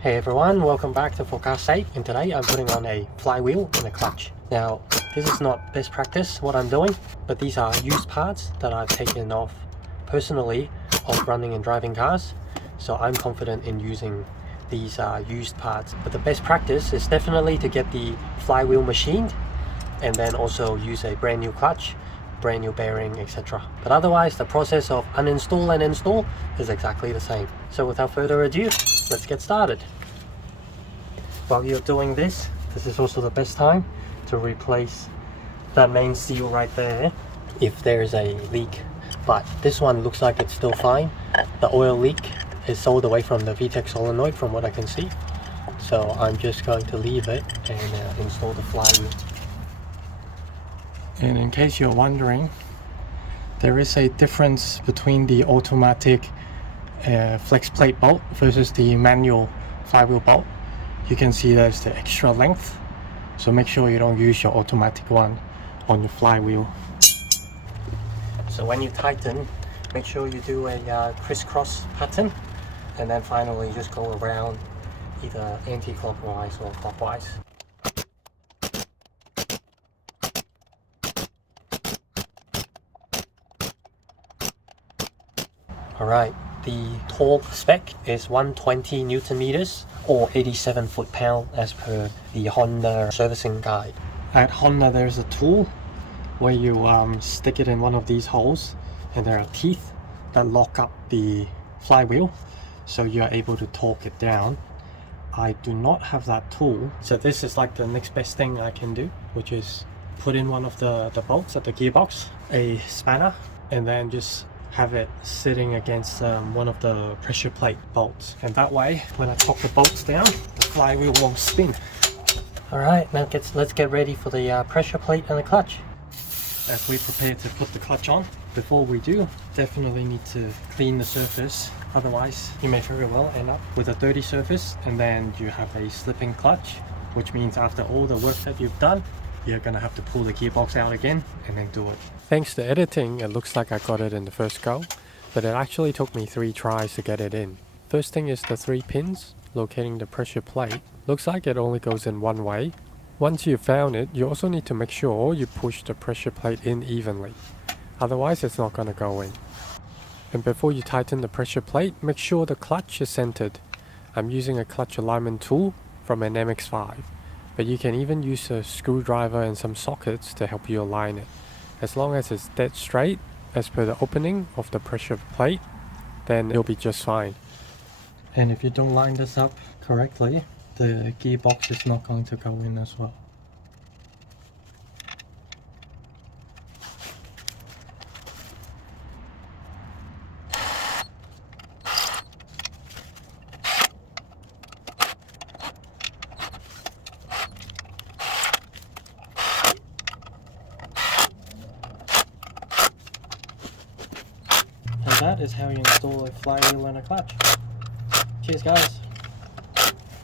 Hey everyone, welcome back to For Car's Sake, and today I'm putting on a flywheel and a clutch. Now, this is not best practice what I'm doing, but these are used parts that I've taken off personally of running and driving cars, so I'm confident in using these used parts. But the best practice is definitely to get the flywheel machined and then also use a brand new clutch, brand new bearing, etc. But otherwise the process of uninstall and install is exactly the same. So without further ado, let's get started. While you're doing this is also the best time to replace that main seal right there if there's a leak. But this one looks like it's still fine. The oil leak is all the way from the VTEC solenoid from what I can see. So I'm just going to leave it and install the flywheel. And in case you're wondering, there is a difference between the automatic flex plate bolt versus the manual flywheel bolt. You can see there's the extra length, so make sure you don't use your automatic one on your flywheel. So when you tighten, make sure you do a crisscross pattern, and then finally just go around either anti-clockwise or clockwise. Alright, the torque spec is 120 Newton meters or 87 foot-pound as per the Honda servicing guide. At Honda there's a tool where you stick it in one of these holes, and there are teeth that lock up the flywheel so you're able to torque it down. I do not have that tool, so this is like the next best thing I can do, which is put in one of the bolts at the gearbox, a spanner, and then just have it sitting against one of the pressure plate bolts, and that way when I torque the bolts down, the flywheel won't spin. Alright, now let's get ready for the pressure plate and the clutch. As we prepare to put the clutch on, before we do, definitely need to clean the surface, otherwise you may very well end up with a dirty surface and then you have a slipping clutch, which means after all the work that you've done, you're gonna have to pull the gearbox out again and then do it. Thanks to editing, it looks like I got it in the first go, but it actually took me 3 tries to get it in. First thing is the 3 pins locating the pressure plate. Looks like it only goes in one way. Once you've found it, you also need to make sure you push the pressure plate in evenly, otherwise it's not gonna go in. And before you tighten the pressure plate, make sure the clutch is centered. I'm using a clutch alignment tool from an MX-5. But you can even use a screwdriver and some sockets to help you align it. As long as it's dead straight as per the opening of the pressure plate, then it'll be just fine. And if you don't line this up correctly, the gearbox is not going to go in as well. And that is how you install a flywheel and a clutch. Cheers guys!